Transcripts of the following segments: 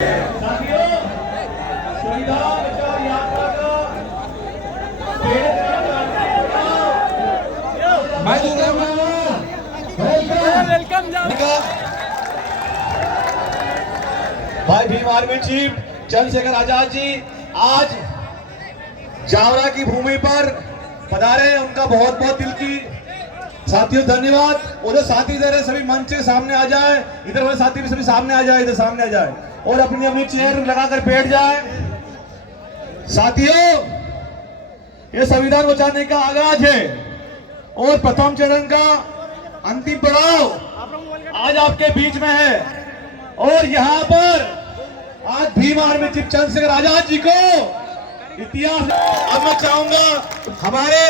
भाई Bhim army chief Chandrashekhar Azad ji आज जावरा की भूमि पर पधारे, उनका बहुत बहुत दिल की साथियों धन्यवाद। उधर साथी इधर है, सभी मंच के सामने आ जाए, इधर वाले साथी भी सभी सामने आ जाए, इधर सामने आ जाए और अपनी अपनी चेयर लगाकर बैठ जाए। साथियों, ये संविधान बचाने का आगाज है और प्रथम चरण का अंतिम पड़ाव आज आपके बीच में है और यहाँ पर आज भीम आर्मी चीफ चंद्रशेखर आजाद जी को इतिहास। अब मैं चाहूंगा हमारे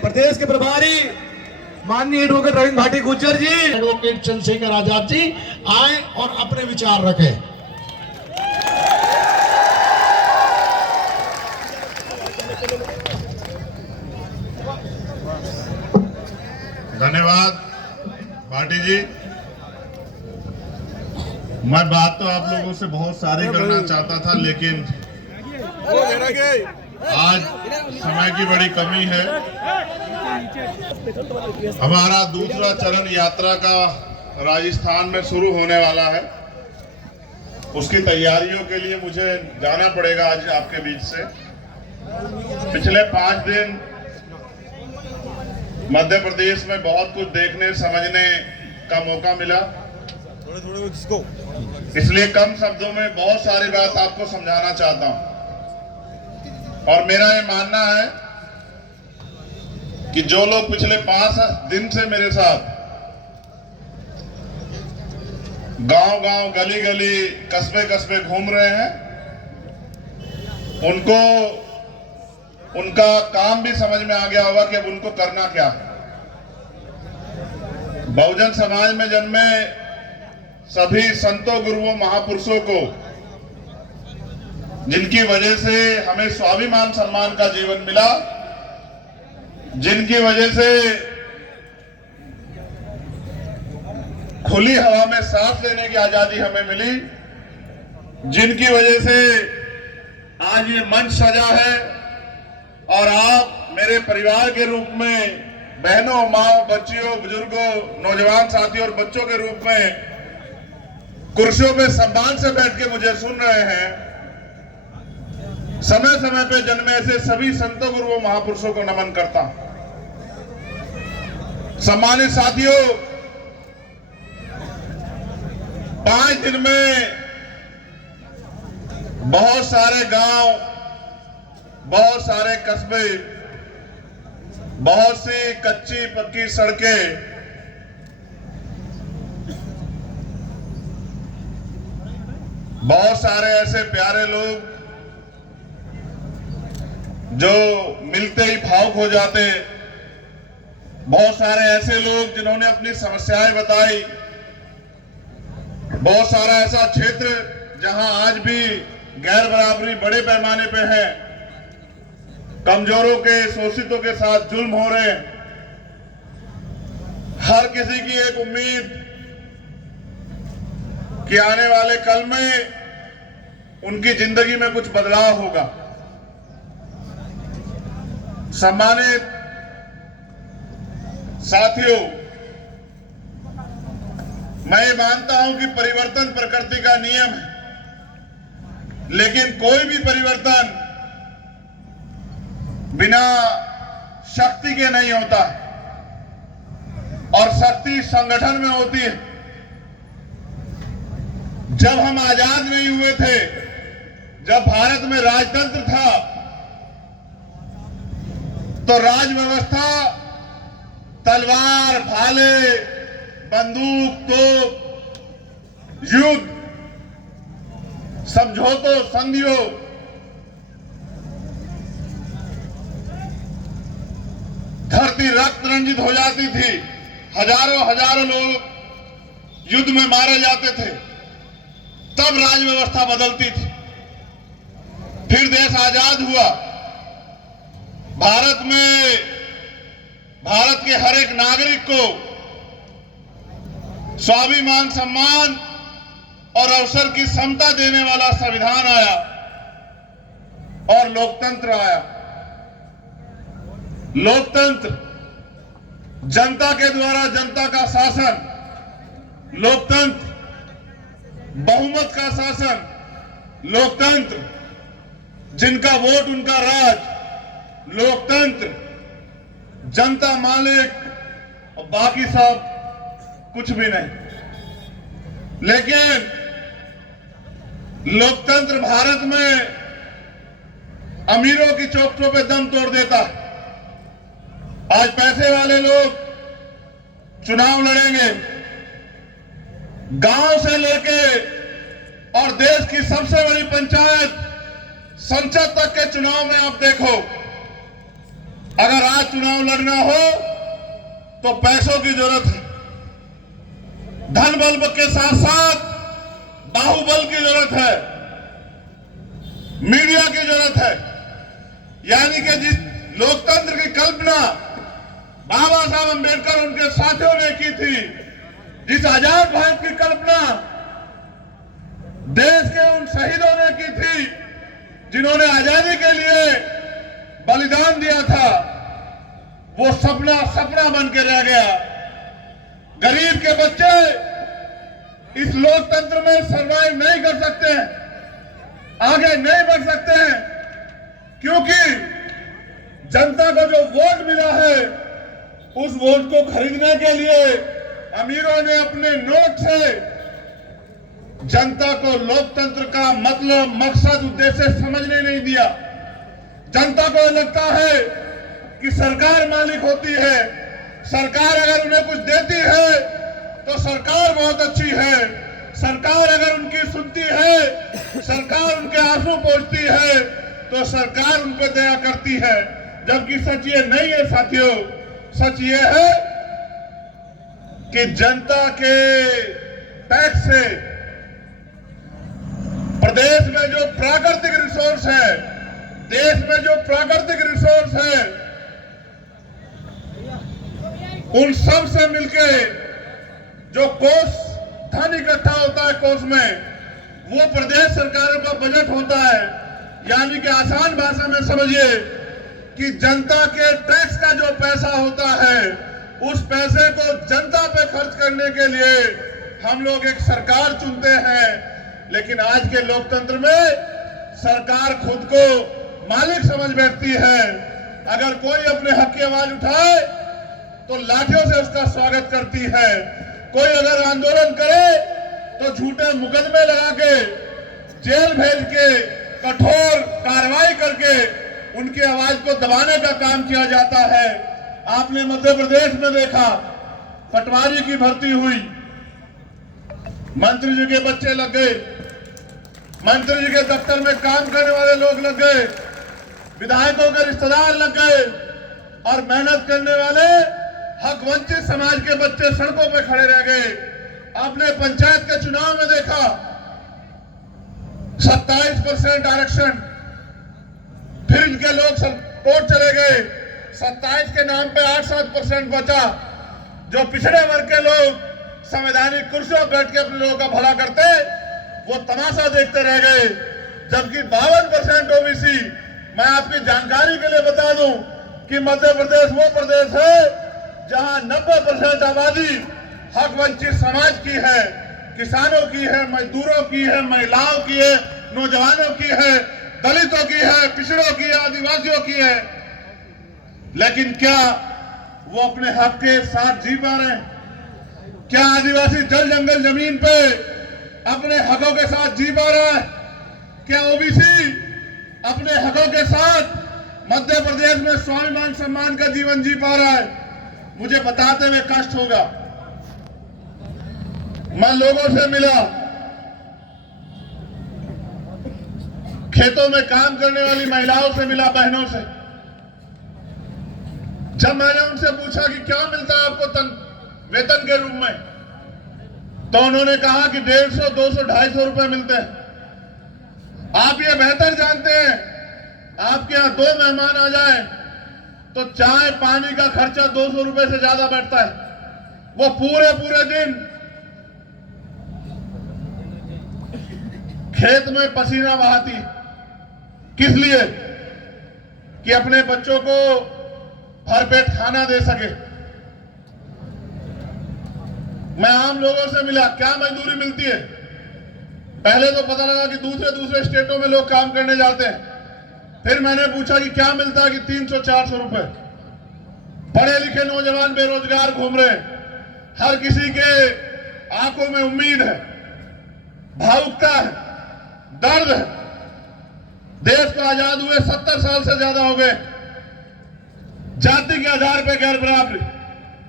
प्रदेश के प्रभारी माननीय एडवोकेट रविंद्र भाटी गुज्जर जी, एडवोकेट चंद्रशेखर आजाद जी आए और अपने विचार रखें। धन्यवाद भाटी जी। मैं बात तो आप लोगों से बहुत सारी करना चाहता था, लेकिन आज समय की बड़ी कमी है। हमारा दूसरा चरण यात्रा का राजस्थान में शुरू होने वाला है। उसकी तैयारियों के लिए मुझे जाना पड़ेगा आज आपके बीच से। पिछले 5 दिन मध्य प्रदेश में बहुत कुछ देखने समझने का मौका मिला, इसलिए कम शब्दों में बहुत सारी बात आपको समझाना चाहता हूं। और मेरा ये मानना है कि जो लोग पिछले 5 दिन से मेरे साथ गांव-गांव, गली-गली, कस्बे-कस्बे घूम रहे हैं, उनको उनका काम भी समझ में आ गया होगा कि अब उनको करना क्या है। बहुजन समाज में जन्मे सभी संतों, गुरुओं, महापुरुषों को, जिनकी वजह से हमें स्वाभिमान सम्मान का जीवन मिला, जिनकी वजह से खुली हवा में सांस लेने की आजादी हमें मिली, जिनकी वजह से आज ये मंच सजा है और आप मेरे परिवार के रूप में, बहनों, माओ, बच्चियों, बुजुर्गों, नौजवान साथियों और बच्चों के रूप में कुर्सियों पे सम्मान से बैठ के मुझे सुन रहे हैं। समय समय पे जन्मे ऐसे सभी संतों, गुरुओं, महापुरुषों को नमन करता हूं। सम्मानित साथियों, 5 दिन में बहुत सारे गांव, बहुत सारे कस्बे, बहुत सी कच्ची पक्की सड़कें, बहुत सारे ऐसे प्यारे लोग जो मिलते ही भावुक हो जाते, बहुत सारे ऐसे लोग जिन्होंने अपनी समस्याएं बताई, बहुत सारा ऐसा क्षेत्र जहां आज भी गैर बराबरी बड़े पैमाने पे है, कमजोरों के, शोषितों के साथ जुल्म हो रहे हैं। हर किसी की एक उम्मीद कि आने वाले कल में उनकी जिंदगी में कुछ बदलाव होगा। सम्मानित साथियों, मैं मानता हूं कि परिवर्तन प्रकृति का नियम है, लेकिन कोई भी परिवर्तन बिना शक्ति के नहीं होता और शक्ति संगठन में होती है। जब हम आजाद नहीं हुए थे, जब भारत में राजतंत्र था, तो राज व्यवस्था तलवार, भाले, बंदूक, तोप, युद्ध, समझौतों, संधियों, धरती रक्त रंजित हो जाती थी, हजारों लोग युद्ध में मारे जाते थे, तब राज व्यवस्था बदलती थी। फिर देश आजाद हुआ। भारत में भारत के हर एक नागरिक को स्वाभिमान सम्मान और अवसर की समता देने वाला संविधान आया और लोकतंत्र आया। लोकतंत्र, जनता के द्वारा जनता का शासन, लोकतंत्र, बहुमत का शासन, लोकतंत्र, जिनका वोट उनका राज, लोकतंत्र, जनता मालिक और बाकी सब कुछ भी नहीं। लेकिन लोकतंत्र भारत में अमीरों की चौखटों पे दम तोड़ देता है। आज पैसे वाले लोग चुनाव लड़ेंगे, गांव से लेके और देश की सबसे बड़ी पंचायत संसद तक के चुनाव में आप देखो, अगर आज चुनाव लड़ना हो तो पैसों की जरूरत है, धन बल के साथ साथ बाहुबल की जरूरत है, मीडिया की जरूरत है। यानी कि जिस लोकतंत्र की कल्पना बाबा साहब अंबेडकर उनके साथियों ने की थी, जिस आजाद भारत की कल्पना देश के उन शहीदों ने की थी जिन्होंने आजादी के लिए बलिदान दिया था, वो सपना सपना बन के रह गया। गरीब के बच्चे इस लोकतंत्र में सरवाइव नहीं कर सकते हैं, आगे नहीं बढ़ सकते हैं, क्योंकि जनता को जो वोट मिला है उस वोट को खरीदने के लिए अमीरों ने अपने नोट से जनता को लोकतंत्र का मतलब, मकसद, उद्देश्य समझने नहीं दिया। जनता को लगता है कि सरकार मालिक होती है, सरकार अगर उन्हें कुछ देती है तो सरकार बहुत अच्छी है, सरकार अगर उनकी सुनती है, सरकार उनके आंसू पोंछती है तो सरकार उन पर दया करती है। जबकि सच ये नहीं है साथियों, सच ये है कि जनता के टैक्स से प्रदेश में जो प्राकृतिक रिसोर्स है, देश में जो प्राकृतिक रिसोर्स है, उन सब से मिलके जो कोष धन इकट्ठा होता है कोष में, वो प्रदेश सरकारों का बजट होता है। यानी कि आसान भाषा में समझिए कि जनता के टैक्स का जो पैसा होता है, उस पैसे को जनता पे खर्च करने के लिए हम लोग एक सरकार चुनते हैं। लेकिन आज के लोकतंत्र में सरकार खुद को मालिक समझ बैठती है। अगर कोई अपने हक की आवाज उठाए तो लाठियों से उसका स्वागत करती है, कोई अगर आंदोलन करे तो झूठे मुकदमे लगा के, जेल भेज के, कठोर कार्रवाई करके उनकी आवाज को दबाने का काम किया जाता है। आपने मध्य प्रदेश में देखा, पटवारी की भर्ती हुई, मंत्री जी के बच्चे लग गए, मंत्री जी के दफ्तर में काम करने वाले लोग लग गए, विधायकों के रिश्तेदार लग गए और मेहनत करने वाले हक वंचित समाज के बच्चे सड़कों पे खड़े रह गए। आपने पंचायत के चुनाव में देखा 27% आरक्षण, फिर इनके लोग कोर्ट चले गए, 27 के नाम पे 8-7% बचा। जो पिछड़े वर्ग के लोग संवैधानिक कुर्सियों पर बैठ के अपने लोगों का भला करते, वो तमाशा देखते रह गए। जबकि 52% ओबीसी, मैं आपकी जानकारी के लिए बता दूं कि मध्य प्रदेश वो प्रदेश है जहां 90% आबादी हक वंचित समाज की है, किसानों की है, मजदूरों की है, महिलाओं की है, नौजवानों की है, दलितों की है, पिछड़ों की है, आदिवासियों की है। लेकिन क्या वो अपने हक के साथ जी पा रहे हैं? क्या आदिवासी जल जंगल जमीन पे अपने हकों के साथ जी पा रहा है? क्या ओबीसी अपने हकों के साथ मध्य प्रदेश में स्वाभिमान सम्मान का जीवन जी पा रहा है? मुझे बताते हुए कष्ट होगा। मैं लोगों से मिला, खेतों में काम करने वाली महिलाओं से मिला, बहनों से। जब मैंने उनसे पूछा कि क्या मिलता है आपको वेतन के रूप में, तो उन्होंने कहा कि 150, 200, 250 रुपए मिलते हैं। आप ये बेहतर जानते हैं, आपके यहां 2 मेहमान आ जाए तो चाय पानी का खर्चा 200 रुपए से ज्यादा बैठता है। वो पूरे दिन खेत में पसीना बहाती, किस लिए? कि अपने बच्चों को भरपेट खाना दे सके। मैं आम लोगों से मिला, क्या मजदूरी मिलती है? पहले तो पता लगा कि दूसरे स्टेटों में लोग काम करने जाते हैं। फिर मैंने पूछा कि क्या मिलता है, कि 300-400 रुपए। पढ़े लिखे नौजवान बेरोजगार घूम रहे हैं। हर किसी के आंखों में उम्मीद है, भावुकता है, दर्द है। देश को आजाद हुए 70 साल से ज्यादा हो गए। जाति के आधार पर गैर बराबरी,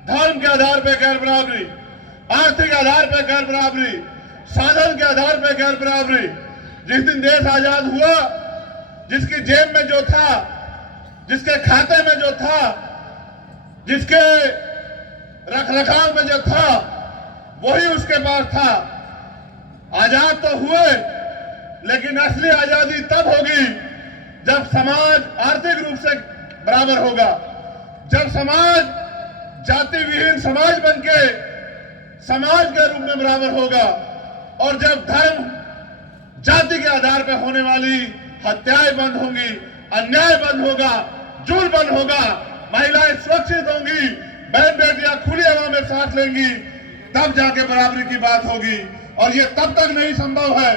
धर्म के आधार पर गैर बराबरी, आर्थिक आधार पर गैर बराबरी, साधन के आधार पर गैर बराबरी। जिस दिन देश आजाद हुआ, जिसकी जेब में जो था, जिसके खाते में जो था, जिसके रखरखाव में जो था, वही उसके पास था। आजाद तो हुए, लेकिन असली आजादी तब होगी जब समाज आर्थिक रूप से बराबर होगा, जब समाज जाति विहीन समाज बनके समाज के रूप में बराबर होगा, और जब धर्म जाति के आधार पर होने वाली हत्याएं बंद होंगी, अन्याय बंद होगा, जुल्म बंद होगा, महिलाएं सुरक्षित होंगी, बहन बेटियां खुली हवा में सांस लेंगी, तब जाके बराबरी की बात होगी। और ये तब तक नहीं संभव है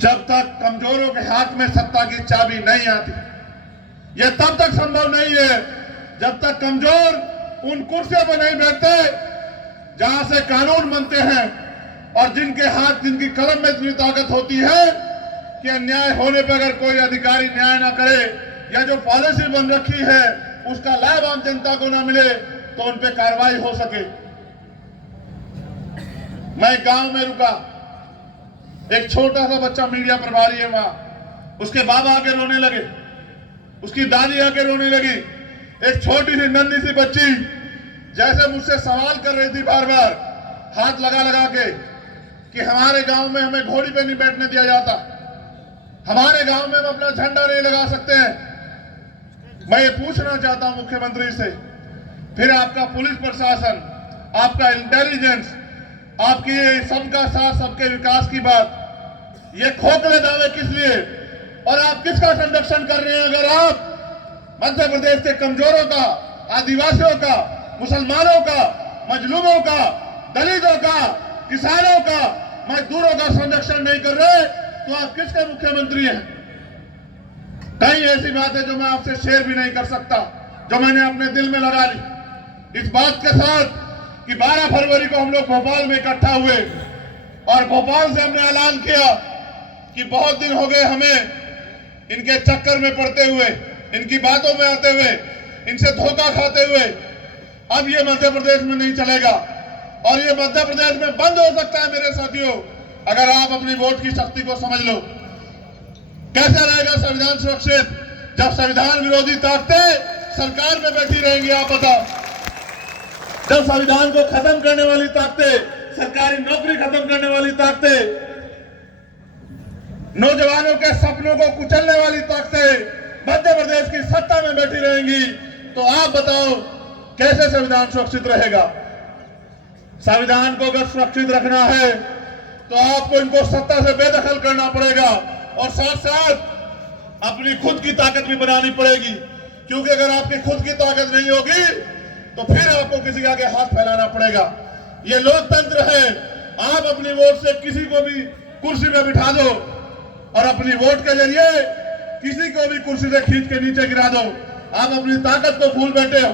जब तक कमजोरों के हाथ में सत्ता की चाबी नहीं आती। ये तब तक संभव नहीं है जब तक कमजोर उन कुर्सियों पर नहीं बैठते जहां से कानून बनते हैं, और जिनके हाथ, जिनकी कलम में इतनी ताकत होती है कि अन्याय होने पर अगर कोई अधिकारी न्याय ना करे, या जो पॉलिसी बन रखी है उसका लाभ आम जनता को ना मिले, तो उन पे कार्रवाई हो सके। मैं गांव में रुका, एक छोटा सा बच्चा मीडिया प्रभारी है वहां, उसके बाबा आके रोने लगे, उसकी दादी आके रोने लगी। एक छोटी सी नन्ही सी बच्ची जैसे मुझसे सवाल कर रही थी बार बार, हाथ लगा लगा के, कि हमारे गांव में हमें घोड़ी पे नहीं बैठने दिया जाता, हमारे गांव में हम अपना झंडा नहीं लगा सकते हैं। मैं ये पूछना चाहता हूं मुख्यमंत्री से, फिर आपका पुलिस प्रशासन, आपका इंटेलिजेंस, आपकी सबका साथ सबके विकास की बात, ये खोखले दावे किस लिए? और आप किसका संरक्षण कर रहे हैं? अगर आप मध्य प्रदेश के कमजोरों का, आदिवासियों का, मुसलमानों का, मजलूमों का, दलितों का, किसानों का, मजदूरों का संरक्षण नहीं कर रहे, तो आप किसके मुख्यमंत्री हैं? कई ऐसी बातें जो मैं आपसे शेयर भी नहीं कर सकता, जो मैंने अपने दिल में लगा ली। इस बात के साथ कि 12 फरवरी को हम लोग भोपाल में इकट्ठा हुए, और भोपाल से हमने ऐलान किया कि बहुत दिन हो गए हमें इनके चक्कर में पड़ते हुए, इनकी बातों में आते हुए, इनसे धोखा खाते हुए। अब ये मध्य प्रदेश में नहीं चलेगा, और ये मध्य प्रदेश में बंद हो सकता है मेरे साथियों, अगर आप अपनी वोट की शक्ति को समझ लो। कैसे रहेगा संविधान सुरक्षित जब संविधान विरोधी ताकतें सरकार में बैठी रहेंगी? आप बताओ। जब संविधान को खत्म करने वाली ताकतें, सरकारी नौकरी खत्म करने वाली ताकतें, नौजवानों के सपनों को कुचलने वाली ताकतें मध्य प्रदेश की सत्ता में बैठी रहेंगी, तो आप बताओ कैसे संविधान सुरक्षित रहेगा? संविधान को अगर सुरक्षित रखना है तो आपको इनको सत्ता से बेदखल करना पड़ेगा, और साथ साथ अपनी खुद की ताकत भी बनानी पड़ेगी। क्योंकि अगर आपकी खुद की ताकत नहीं होगी तो फिर आपको किसी के आगे हाथ फैलाना पड़ेगा। ये लोकतंत्र है, आप अपनी वोट से किसी को भी कुर्सी पे बिठा दो, और अपनी वोट के जरिए किसी को भी कुर्सी से खींच के नीचे गिरा दो। आप अपनी ताकत को भूल बैठे हो।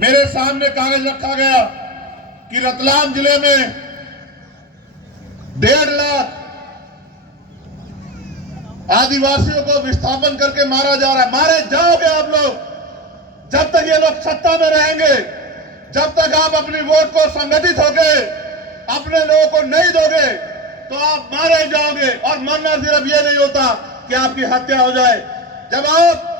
मेरे सामने कागज रखा गया कि रतलाम जिले में 1.5 लाख आदिवासियों को विस्थापन करके मारा जा रहा है। मारे जाओगे आप लोग, जब तक ये लोग सत्ता में रहेंगे, जब तक आप अपनी वोट को संगठित होके अपने लोगों को नहीं दोगे, तो आप मारे जाओगे। और मरना सिर्फ ये नहीं होता कि आपकी हत्या हो जाए। जब आप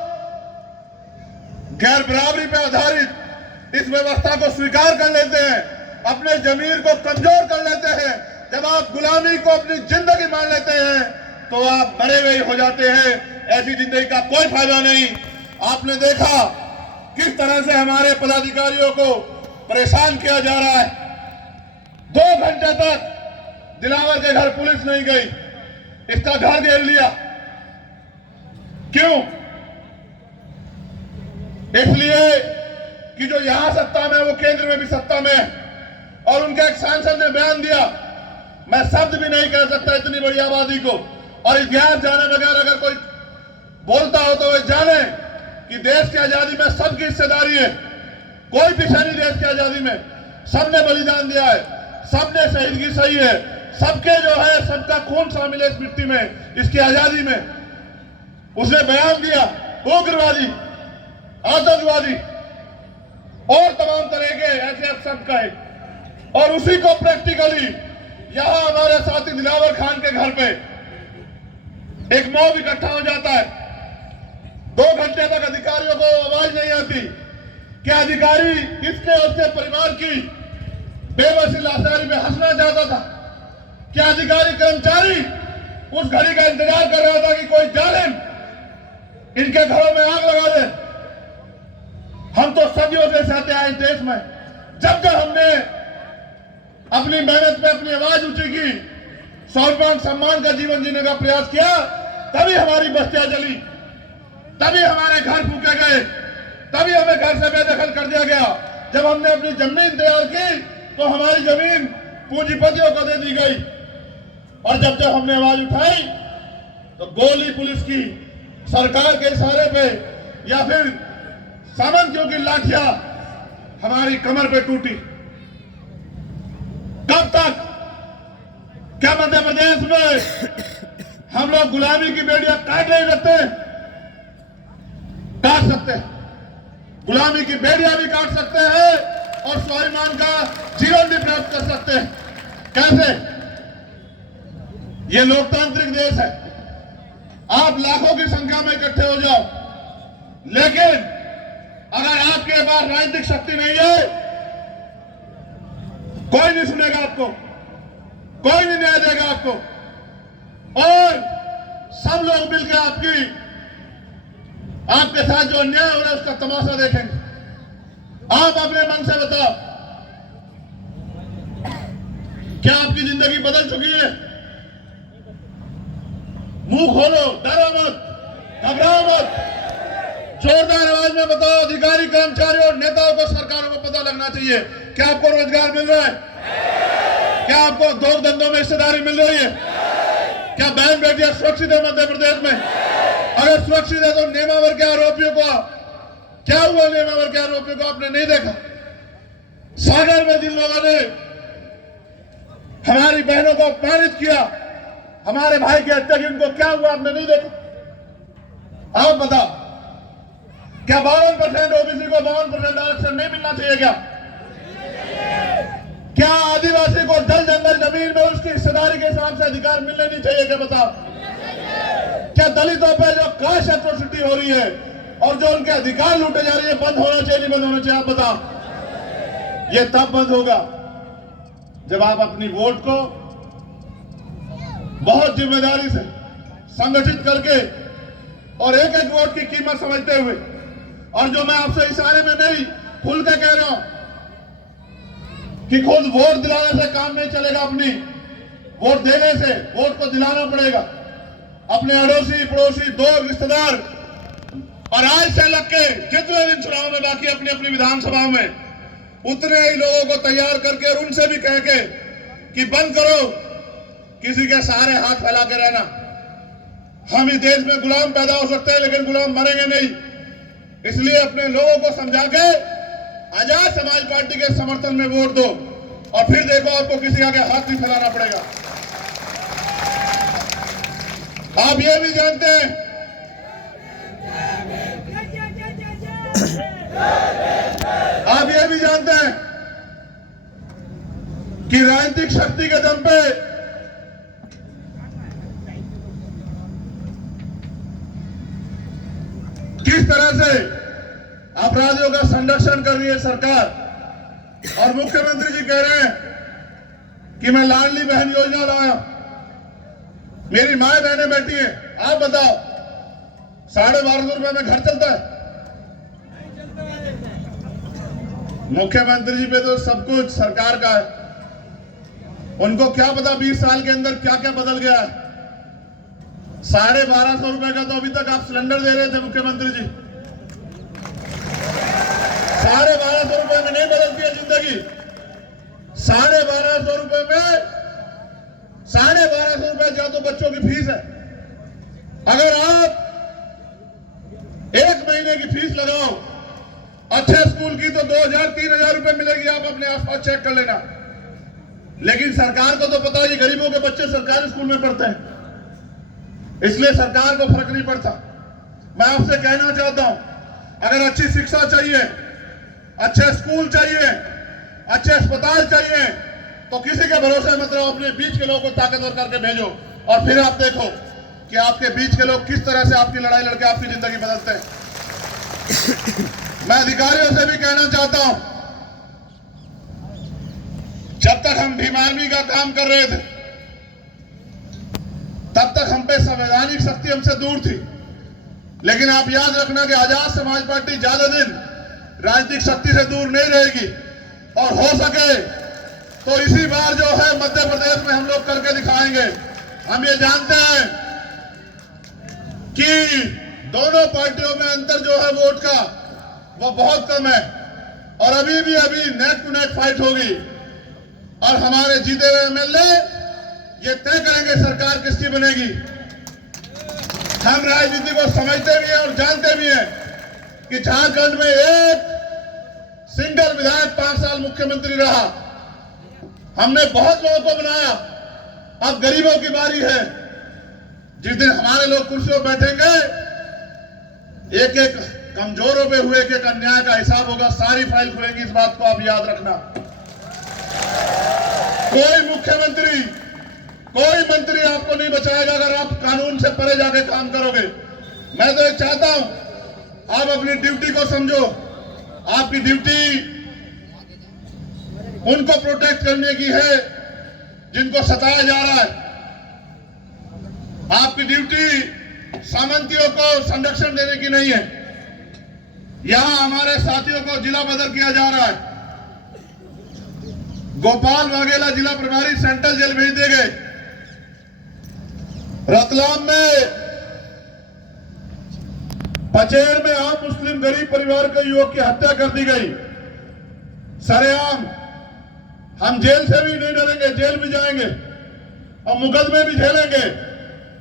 गैर बराबरी पर आधारित इस व्यवस्था को स्वीकार कर लेते हैं, अपने जमीर को कमजोर कर लेते हैं, जब आप गुलामी को अपनी जिंदगी मान लेते हैं, तो आप मरे हुए हो जाते हैं। ऐसी जिंदगी का कोई फायदा नहीं। आपने देखा किस तरह से हमारे पदाधिकारियों को परेशान किया जा रहा है। 2 घंटे तक दिलावर के घर पुलिस नहीं गई, इसका घर घेर लिया। क्यों? इसलिए कि जो यहां सत्ता में है वो केंद्र में भी सत्ता में है। और उनके एक सांसद ने बयान दिया, मैं शब्द भी नहीं कह सकता इतनी बड़ी आबादी को, और इतिहास जाने बगैर अगर कोई बोलता हो तो वे जाने कि देश की आजादी में सबकी हिस्सेदारी है। कोई पीछे नहीं देश की आजादी में, सबने बलिदान दिया है, सबने शहीदगी सही है, सबके जो है सबका खून शामिल है इस मिट्टी में, इसकी आजादी में। उसने बयान दिया उग्रवादी, आतंकवादी और तमाम तरह के ऐसे शब्द कहे, और उसी को प्रैक्टिकली यहां हमारे साथी दिलावर खान के घर पे एक मॉब इकट्ठा हो जाता है। 2 घंटे तक अधिकारियों को आवाज नहीं आती कि अधिकारी इसके उसके परिवार की बेबसी लाचारी में हंसना चाहता था। क्या अधिकारी कर्मचारी उस घड़ी का इंतजार कर रहा था कि कोई जालिम इनके घरों में आग लगा दे? हम तो सदियों से सहते आए इस देश में। जब जब हमने अपनी मेहनत पे अपनी आवाज ऊंची की, स्वाभिमान सम्मान का जीवन जीने का प्रयास किया, तभी हमारी बस्तियां जली, तभी हमारे घर फूके गए, तभी हमें घर से बेदखल कर दिया गया। जब हमने अपनी जमीन तैयार की तो हमारी जमीन पूंजीपतियों को दे दी गई, और जब जब हमने आवाज उठाई तो गोली पुलिस की, सरकार के इशारे पे या फिर सामंतियों की लाठियां हमारी कमर पे टूटी। कब तक? क्या मध्य प्रदेश में हम लोग गुलामी की बेड़ियां काट नहीं सकते? काट सकते हैं, गुलामी की बेड़ियां भी काट सकते हैं और स्वाभिमान का जीवन भी प्राप्त कर सकते हैं। कैसे? ये लोकतांत्रिक देश है, आप लाखों की संख्या में इकट्ठे हो जाओ, लेकिन अगर आपके पास राजनीतिक शक्ति नहीं है, कोई नहीं सुनेगा आपको, कोई नहीं न्याय देगा आपको, और सब लोग मिलकर आपके साथ जो अन्याय हो रहा है उसका तमाशा देखेंगे। आप अपने मन से बताओ, क्या आपकी जिंदगी बदल चुकी है? मुंह खोलो, डरो मत, घबराओ मत, जोरदार आवाज में बताओ। अधिकारी, कर्मचारियों और नेताओं को, सरकारों को पता लगना चाहिए क्या आपको रोजगार मिल रहा है? क्या आपको दो धंधों में हिस्सेदारी मिल रही है? क्या बहन बेटियां सुरक्षित है मध्य प्रदेश में? अगर सुरक्षित है तो नेमावर के आरोपियों को क्या हुआ? नेमावर के आरोपियों को आपने नहीं देखा? सागर में जिन लोगों ने हमारी बहनों को अपमानित किया, हमारे भाई की हत्या की, उनको क्या हुआ आपने नहीं देखा? आप बताओ, क्या 52% ओबीसी को 52% आरक्षण नहीं मिलना चाहिए? क्या आदिवासी को जल जंगल जमीन में उसकी हिस्सेदारी के हिसाब से अधिकार मिलने नहीं चाहिए? क्या बताओ? क्या दलितों पे जो कास्ट एट्रोसिटी हो रही है और जो उनके अधिकार लूटे जा रही है, बंद होना चाहिए नहीं बंद होना चाहिए? आप बताओ। ये तब बंद होगा जब आप अपनी वोट को बहुत जिम्मेदारी से संगठित करके और एक एक वोट की कीमत समझते हुए, और जो मैं आपसे इशारे में नहीं खुल के कह रहा हूं कि खुद वोट दिलाने से काम नहीं चलेगा, अपनी वोट देने से वोट को दिलाना पड़ेगा। अपने अड़ोसी पड़ोसी दोस्त रिश्तेदार और आज से लग के जितने दिन चुनाव में बाकी अपनी अपनी विधानसभाओं में उतने ही लोगों को तैयार करके और उनसे भी कह के कि बंद करो किसी के सहारे हाथ फैला के रहना। हम इस देश में गुलाम पैदा हो सकते हैं लेकिन गुलाम मरेंगे नहीं। इसलिए अपने लोगों को समझा के आजाद समाज पार्टी के समर्थन में वोट दो और फिर देखो आपको किसी आगे हाथ नहीं फैलाना पड़ेगा। आप ये भी जानते हैं कि राजनीतिक शक्ति के दम पे किस तरह से अपराधियों का संरक्षण कर रही है सरकार। और मुख्यमंत्री जी कह रहे हैं कि मैं लाडली बहन योजना लाया, मेरी माए बहनें बैठी है। आप बताओ 1250 रुपए में घर चलता है? मुख्यमंत्री जी पे तो सब कुछ सरकार का है। उनको क्या पता 20 साल के अंदर क्या क्या बदल गया है। 1250 रुपए का तो अभी तक आप सिलेंडर दे रहे थे मुख्यमंत्री जी। 1250 रुपए में नहीं बदलती है जिंदगी। 1250 रुपए में 1250 रुपए या तो बच्चों की फीस है। अगर आप 1 महीने की फीस लगाओ अच्छे स्कूल की तो 2000-3000 रुपए मिलेगी। आप अपने आसपास चेक कर लेना। लेकिन सरकार को तो पता है कि गरीबों के बच्चे सरकारी स्कूल में पढ़ते हैं, इसलिए सरकार को फर्क नहीं पड़ता। मैं आपसे कहना चाहता हूं, अगर अच्छी शिक्षा चाहिए, अच्छे स्कूल चाहिए, अच्छे अस्पताल चाहिए, तो किसी के भरोसे मत रहो। अपने बीच के लोगों को ताकतवर करके भेजो और फिर आप देखो कि आपके बीच के लोग किस तरह से आपकी लड़ाई लड़के आपकी जिंदगी बदलते हैं। मैं अधिकारियों से भी कहना चाहता हूं, जब तक हम भीम आर्मी का काम कर रहे थे तब तक हम पे संवैधानिक शक्ति हमसे दूर थी। लेकिन आप याद रखना कि आजाद समाज पार्टी ज्यादा दिन राजनीतिक शक्ति से दूर नहीं रहेगी और हो सके तो इसी बार जो है मध्य प्रदेश में हम लोग करके दिखाएंगे। हम ये जानते हैं कि दोनों पार्टियों में अंतर जो है वोट का वो बहुत कम है और अभी नेक टू नेक फाइट होगी और हमारे जीते हुए एमएलए ये तय करेंगे सरकार किसकी बनेगी। हम राजनीति को समझते भी हैं और जानते भी हैं कि झारखंड में एक सिंगल विधायक 5 साल मुख्यमंत्री रहा। हमने बहुत लोगों को बनाया, अब गरीबों की बारी है। जिस दिन हमारे लोग कुर्सियों पर बैठेंगे, एक एक कमजोरों पे हुए एक अन्याय का हिसाब होगा। सारी फाइल खुलेगी, इस बात को आप याद रखना। कोई मुख्यमंत्री, कोई मंत्री आपको नहीं बचाएगा अगर आप कानून से परे जाके काम करोगे। मैं तो ये चाहता हूं आप अपनी ड्यूटी को समझो। आपकी ड्यूटी उनको प्रोटेक्ट करने की है जिनको सताया जा रहा है। आपकी ड्यूटी सामंतियों को संरक्षण देने की नहीं है। यहां हमारे साथियों को जिला बदल किया जा रहा है। गोपाल वाघेला जिला प्रभारी सेंट्रल जेल भेज दिए गए। रतलाम में पचेर में आम मुस्लिम गरीब परिवार के युवक की हत्या कर दी गई सरेआम। हम जेल से भी नहीं डरेंगे, जेल भी जाएंगे और मुकदमे भी झेलेंगे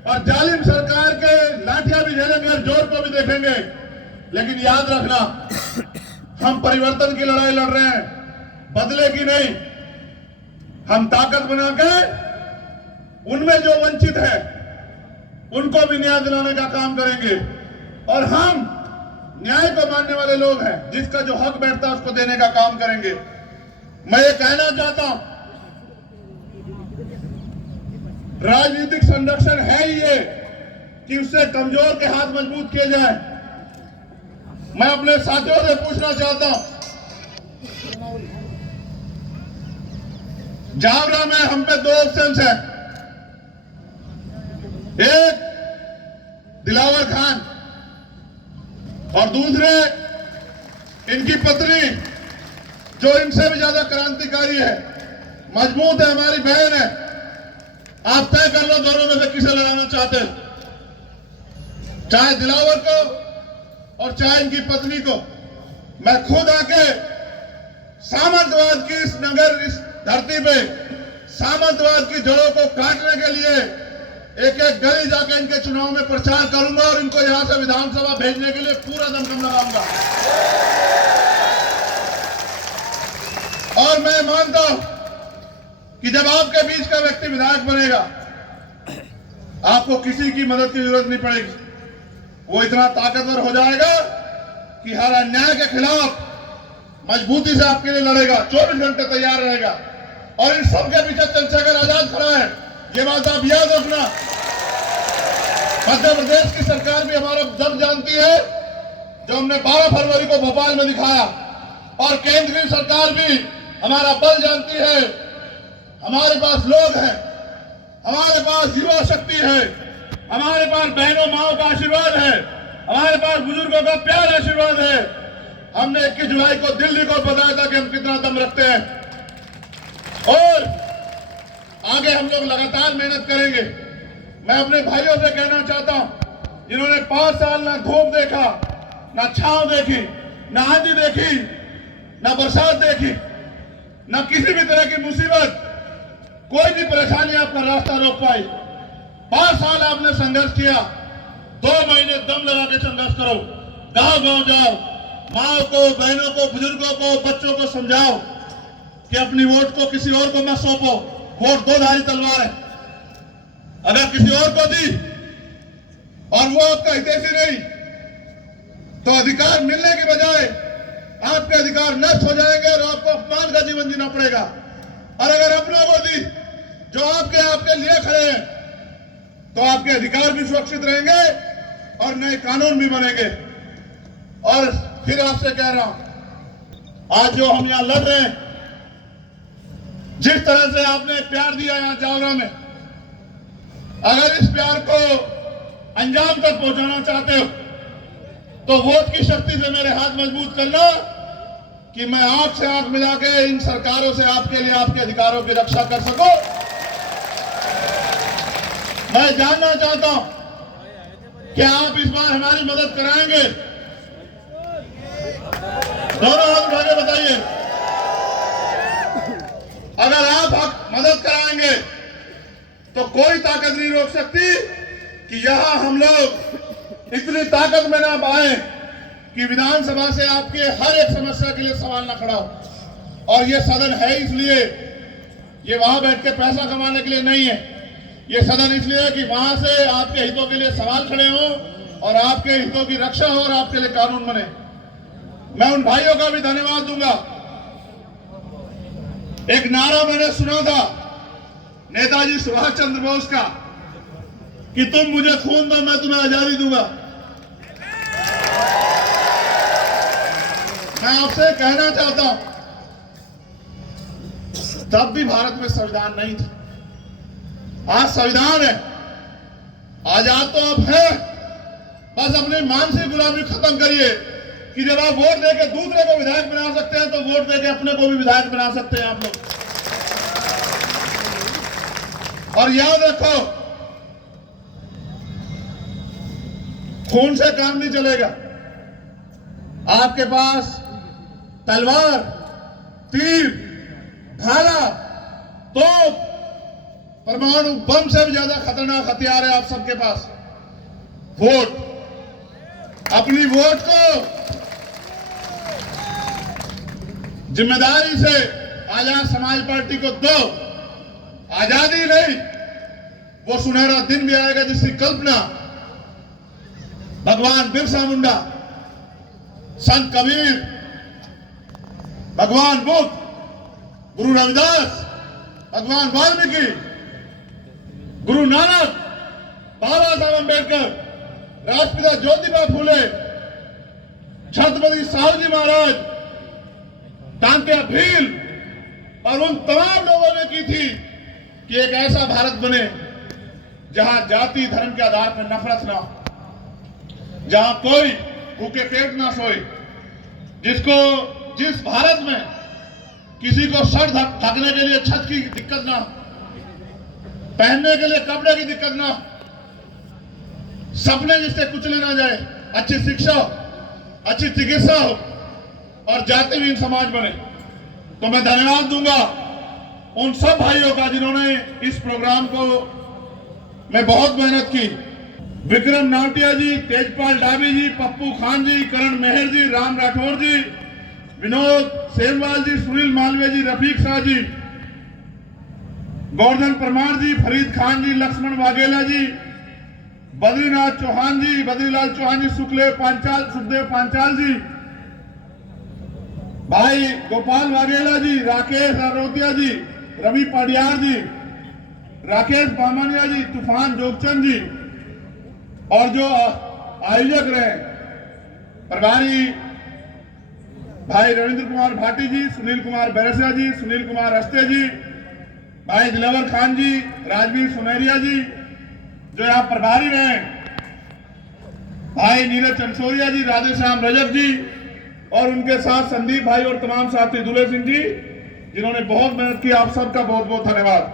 और जालिम सरकार के लाठियां भी झेलेंगे और जोर को भी देखेंगे। लेकिन याद रखना, हम परिवर्तन की लड़ाई लड़ रहे हैं, बदले की नहीं। हम ताकत बना के उनमें जो वंचित है उनको भी न्याय दिलाने का काम करेंगे और हम न्याय को मानने वाले लोग हैं, जिसका जो हक बैठता है उसको देने का काम करेंगे। मैं ये कहना चाहता हूं, राजनीतिक संरक्षण है ही ये कि उससे कमजोर के हाथ मजबूत किए जाए। मैं अपने साथियों से पूछना चाहता हूं, जावरा में हम पे 2 ऑप्शंस हैं। एक दिलावर खान और दूसरे इनकी पत्नी जो इनसे भी ज्यादा क्रांतिकारी है, मजबूत है, हमारी बहन है। आप तय कर लो दोनों में से किसे लड़ाना चाहते हैं, चाहे दिलावर को और चाहे इनकी पत्नी को। मैं खुद आके सामंतवाद की इस नगर, इस धरती पे सामंतवाद की जड़ों को काटने के लिए एक एक गली जाके इनके चुनाव में प्रचार करूंगा और इनको यहां से विधानसभा भेजने के लिए पूरा दमखम लगाऊंगा। और मैं मानता हूं कि जब आपके बीच का व्यक्ति विधायक बनेगा, आपको किसी की मदद की जरूरत नहीं पड़ेगी। वो इतना ताकतवर हो जाएगा कि हर अन्याय के खिलाफ मजबूती से आपके लिए लड़ेगा, 24 घंटे तैयार रहेगा। और इन सबके पीछे चंद्रशेखर आजाद खड़ा है, ये बात आप याद रखना। मध्य प्रदेश की सरकार भी हमारा दम जानती है, जो हमने 12 फरवरी को भोपाल में दिखाया, और केंद्रीय सरकार भी हमारा बल जानती है। हमारे पास लोग हैं, हमारे पास युवा शक्ति है, हमारे पास बहनों माओ का आशीर्वाद है, हमारे पास बुजुर्गों का प्यार आशीर्वाद है। हमने 21 जुलाई को दिल्ली को बताया था कि हम कितना दम रखते हैं। और आगे हम लोग लगातार मेहनत करेंगे। मैं अपने भाइयों से कहना चाहता हूं, जिन्होंने 5 साल ना धूप देखा, ना छांव देखी, ना आंधी देखी, ना बरसात देखी, ना किसी भी तरह की मुसीबत, कोई भी परेशानी आपका रास्ता रोक पाई। 5 साल आपने संघर्ष किया, 2 महीने दम लगा के संघर्ष करो, गांव-गांव जाओ, माँ को, बहनों को, बुजुर्गों को, बच्चों को समझाओ कि अपनी वोट को किसी और को मत सौंपो। वोट 2 धारी तलवार है, अगर किसी और को दी और वो आपका हितैषी नहीं, तो अधिकार मिलने के बजाय आपके अधिकार नष्ट हो जाएंगे और आपको अपमान का जीवन जीना पड़ेगा। और अगर अपनों को दी जो आपके लिए खड़े हैं, तो आपके अधिकार भी सुरक्षित रहेंगे और नए कानून भी बनेंगे। और फिर आपसे कह रहा हूं, आज जो हम यहां लड़ रहे हैं, जिस तरह से आपने प्यार दिया यहां जावरा में, अगर इस प्यार को अंजाम तक पहुंचाना चाहते हो, तो वोट की शक्ति से मेरे हाथ मजबूत करना कि मैं आंख से आंख मिला के इन सरकारों से आपके लिए आपके अधिकारों की रक्षा कर सकूं। मैं जानना चाहता हूं कि आप इस बार हमारी मदद कराएंगे। दोनों हाथ उठा के बताइए, अगर आप मदद कराएंगे तो कोई ताकत नहीं रोक सकती कि यहां हम लोग इतनी ताकत में ना पाए कि विधानसभा से आपके हर एक समस्या के लिए सवाल ना खड़ा हो। और ये सदन है इसलिए, ये वहां बैठ के पैसा कमाने के लिए नहीं है। ये सदन इसलिए है कि वहां से आपके हितों के लिए सवाल खड़े हों और आपके हितों की रक्षा हो और आपके लिए कानून बने। मैं उन भाइयों का भी धन्यवाद दूंगा। एक नारा मैंने सुना था नेताजी सुभाष चंद्र बोस का कि तुम मुझे खून दो, मैं तुम्हें आजादी दूंगा। मैं आपसे कहना चाहता हूं, तब भी भारत में संविधान नहीं था, आज संविधान है। आजाद तो आप है, बस अपनी मानसिक गुलामी खत्म करिए कि जब आप वोट देके दूसरे को विधायक बना सकते हैं, तो वोट देके अपने को भी विधायक बना सकते हैं आप लोग। और याद रखो, खून से काम नहीं चलेगा। आपके पास तलवार, तीर, भाला, तोप, परमाणु बम से भी ज्यादा खतरनाक हथियार है आप सबके पास, वोट। अपनी वोट को जिम्मेदारी से आजाद समाज पार्टी को दो। आजादी नहीं, वो सुनहरा दिन भी आएगा जिसकी कल्पना भगवान बिरसा मुंडा, संत कबीर, भगवान बुद्ध, गुरु रविदास, भगवान वाल्मीकि, गुरु नानक, बाबा साहब अम्बेडकर, राष्ट्रपिता ज्योतिबा फूले, छत्रपति साहू जी महाराज, टांके भील और उन तमाम लोगों ने की थी कि एक ऐसा भारत बने जहां जाति धर्म के आधार पर नफरत ना हो, जहां कोई भूखे पेट ना सोए, जिस भारत में किसी को सर ढकने के लिए छत की दिक्कत ना हो, पहनने के लिए कपड़े की दिक्कत ना हो, सपने जिससे कुचले ना जाए, अच्छी शिक्षा हो, अच्छी चिकित्सा हो और जातिहीन समाज बने। तो मैं धन्यवाद दूंगा उन सब भाइयों का जिन्होंने इस प्रोग्राम को में बहुत मेहनत की। विक्रम नावटिया जी, तेजपाल डाबी जी, पप्पू खान जी, करण मेहर जी, राम राठौर जी, विनोद सेमवाल जी, सुनील मालवीय जी, रफीक शाह जी, गोवर्धन परमार जी, फरीद खान जी, लक्ष्मण वाघेला जी, बद्रीनाथ चौहान जी, बद्रीलाल चौहान जी, सुखदेव पांचाल जी, भाई गोपाल वाघेला जी, राकेश अरोतिया जी, रवि पडियार जी, राकेश बामनिया जी, तूफान जोगचंद जी, और जो आयोजक रहे प्रभारी भाई रविंद्र कुमार भाटी जी, सुनील कुमार बैरसिया जी, सुनील कुमार हस्ते जी, भाई दिलावर खान जी, राजवीर सुनेरिया जी, जो यहाँ प्रभारी रहे भाई नीरज चंसोरिया जी, राधेश्याम रजक जी, और उनके साथ संदीप भाई और तमाम साथी, दुले सिंह जी, जिन्होंने बहुत मेहनत की। आप सबका बहुत बहुत धन्यवाद।